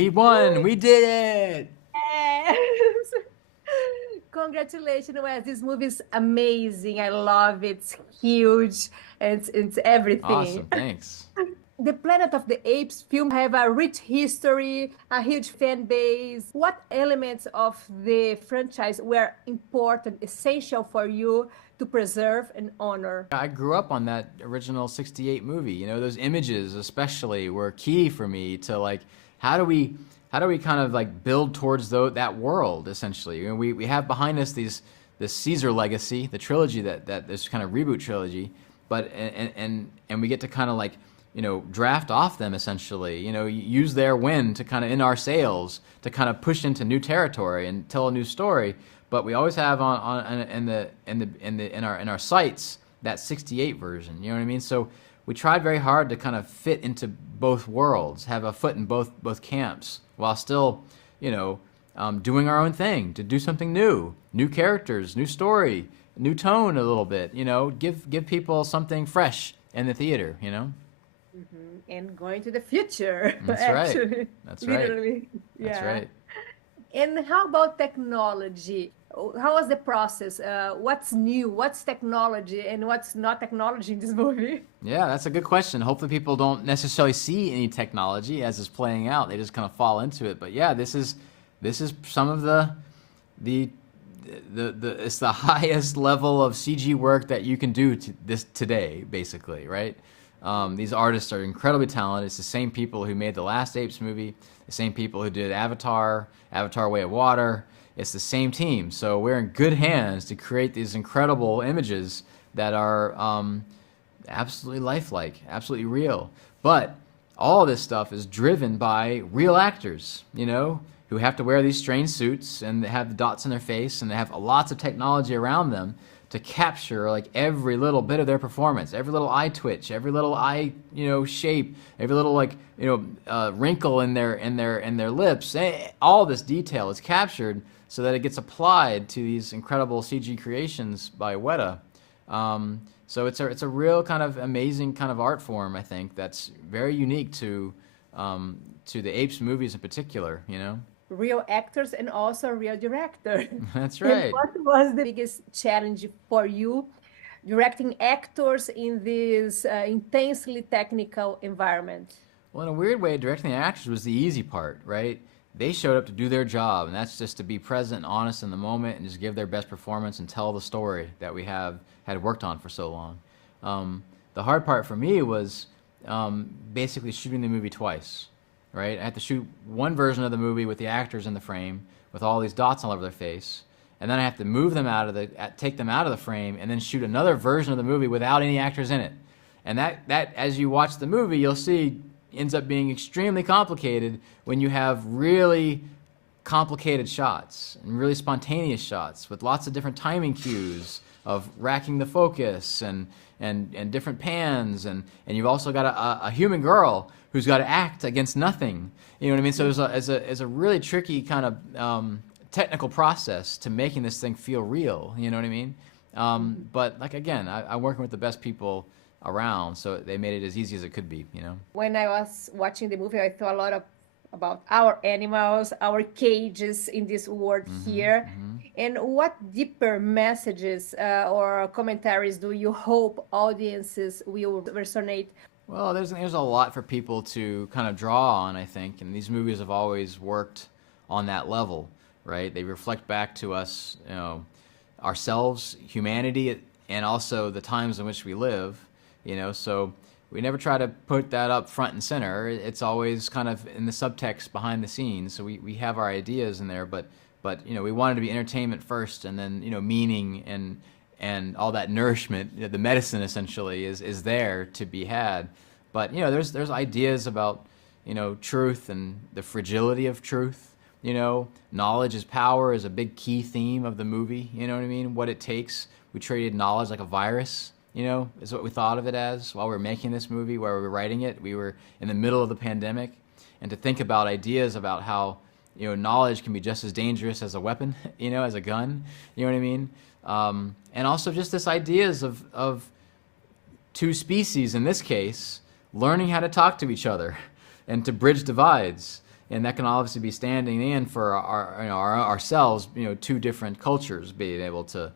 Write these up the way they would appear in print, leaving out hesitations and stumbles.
We won. We did it. Yes. Congratulations, Wes. This movie is amazing. I love it. It's huge. It's everything. Awesome. Thanks. The Planet of the Apes film have a rich history, a huge fan base. What elements of the franchise were important, essential for you to preserve and honor? I grew up on that original 68 movie. You know, those images especially were key for me to like how do we kind of like build towards that world essentially. You know, we have behind us this Caesar legacy, the trilogy that this kind of reboot trilogy, but and we get to kind of like, you know, draft off them essentially, you know, use their wind to kind of in our sails to kind of push into new territory and tell a new story. But we always have in our sights that 68 version. You know what I mean? So we tried very hard to kind of fit into both worlds, have a foot in both camps, while still, you know, doing our own thing to do something new characters, new story, new tone a little bit. You know, give people something fresh in the theater. You know. And going to the future, That's right. actually, That's right. literally. That's Yeah. right. And how about technology? How was the process? What's new? What's technology and what's not technology in this movie? Yeah, that's a good question. Hopefully people don't necessarily see any technology as it's playing out. They just kind of fall into it. But yeah, this is some of the it's the highest level of CG work that you can do today, basically, right? These artists are incredibly talented. It's the same people who made the last Apes movie, the same people who did Avatar, Avatar: Way of Water. It's the same team. So we're in good hands to create these incredible images that are absolutely lifelike, absolutely real. But all this stuff is driven by real actors, you know, who have to wear these strange suits and they have the dots on their face and they have lots of technology around them to capture like every little bit of their performance, every little eye twitch, every little eye, you know, shape, every little like, you know, wrinkle in their lips. All this detail is captured so that it gets applied to these incredible CG creations by Weta. So it's a real kind of amazing kind of art form, I think, that's very unique to the Apes movies in particular, you know? Real actors and also real director. That's And right. what was the biggest challenge for you directing actors in this intensely technical environment? Well, in a weird way, directing the actors was the easy part, right? They showed up to do their job, and that's just to be present and honest in the moment and just give their best performance and tell the story that we had worked on for so long. The hard part for me was basically shooting the movie twice, right? I had to shoot one version of the movie with the actors in the frame with all these dots all over their face, and then I have to move them take them out of the frame, and then shoot another version of the movie without any actors in it. And that as you watch the movie, you'll see ends up being extremely complicated when you have really complicated shots and really spontaneous shots with lots of different timing cues of racking the focus and different pans and you've also got a human girl who's got to act against nothing. You know what I mean? So it's a really tricky kind of technical process to making this thing feel real. You know what I mean? But like again, I'm working with the best people around, so they made it as easy as it could be. You know? When I was watching the movie, I thought a lot about our animals, our cages in this world here. And what deeper messages or commentaries do you hope audiences will resonate? Well, there's a lot for people to kind of draw on, I think, and these movies have always worked on that level, right? They reflect back to us, you know, ourselves, humanity, and also the times in which we live, you know. So we never try to put that up front and center. It's always kind of in the subtext behind the scenes. So we have our ideas in there, but you know, we wanted to be entertainment first, and then, you know, meaning and all that nourishment, you know, the medicine essentially is there to be had. But you know, there's ideas about, you know, truth and the fragility of truth. You know, knowledge is power is a big key theme of the movie. You know what I mean? What it takes. We treated knowledge like a virus. You know, is what we thought of it as while we were making this movie, while we were writing it. We were in the middle of the pandemic, and to think about ideas about how, you know, knowledge can be just as dangerous as a weapon, you know, as a gun. You know what I mean? And also just this ideas of two species in this case learning how to talk to each other and to bridge divides. and that can obviously be standing in for ourselves, two different cultures being able to,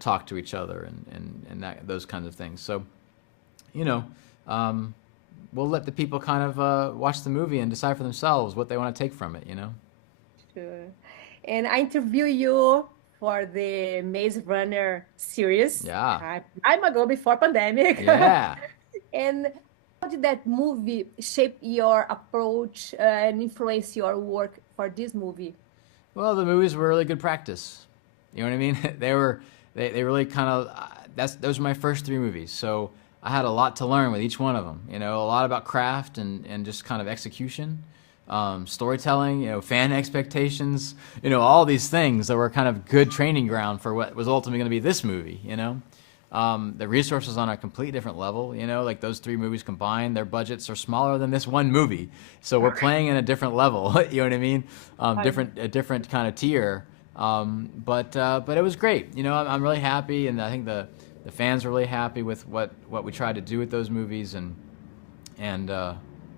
talk to each other and those kinds of things. So, we'll let the people kind of watch the movie and decide for themselves what they want to take from it. Sure. And I interview you for the Maze Runner series. Yeah. Time ago before pandemic. Yeah. And how did that movie shape your approach and influence your work for this movie? Well, the movies were really good practice. You know what I mean? They really kind of, those were my first 3 movies. So I had a lot to learn with each one of them. A lot about craft and just kind of execution, storytelling, fan expectations, all these things that were kind of good training ground for what was ultimately going to be this movie. The resources on a completely different level. Like those 3 movies combined, their budgets are smaller than this one movie. So we're playing in a different level. You know what I mean? A different kind of tier. But it was great. I'm really happy, and I think the fans are really happy with what we tried to do with those movies, and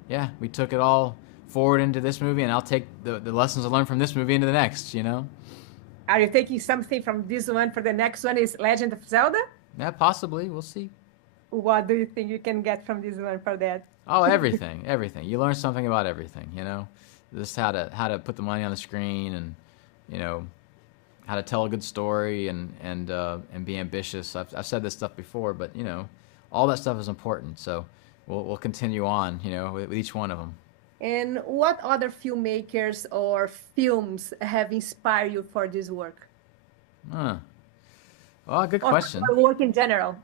yeah, we took it all forward into this movie, and I'll take the lessons I learned from this movie into the next. Are you taking something from this one for the next one? Is Legend of Zelda? Yeah, possibly. We'll see. What do you think you can get from this one for that? Oh, everything. You learn something about everything. Just how to put the money on the screen, and how to tell a good story, and be ambitious. I've said this stuff before, but all that stuff is important. So we'll continue on, with each one of them. And what other filmmakers or films have inspired you for this work? Well, good question. Or work in general?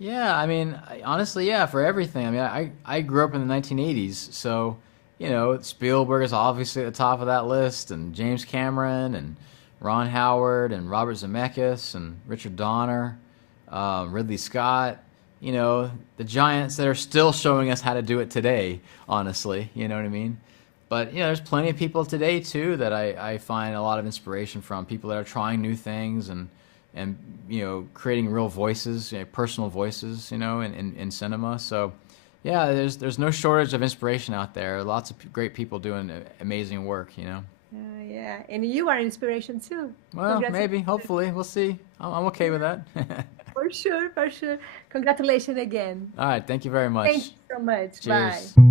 Yeah, I mean, honestly, yeah, for everything. I mean, I grew up in the 1980s, so Spielberg is obviously at the top of that list, and James Cameron, and Ron Howard, and Robert Zemeckis, and Richard Donner, Ridley Scott. The giants that are still showing us how to do it today. Honestly, you know what I mean. But there's plenty of people today too that I find a lot of inspiration from. People that are trying new things and creating real voices, personal voices, in cinema. So, yeah, there's no shortage of inspiration out there. Lots of great people doing amazing work. Yeah, and you are an inspiration too. Well, maybe, hopefully, we'll see. I'm okay with that. For sure. Congratulations again. All right, thank you very much. Thank you so much. Cheers. Bye.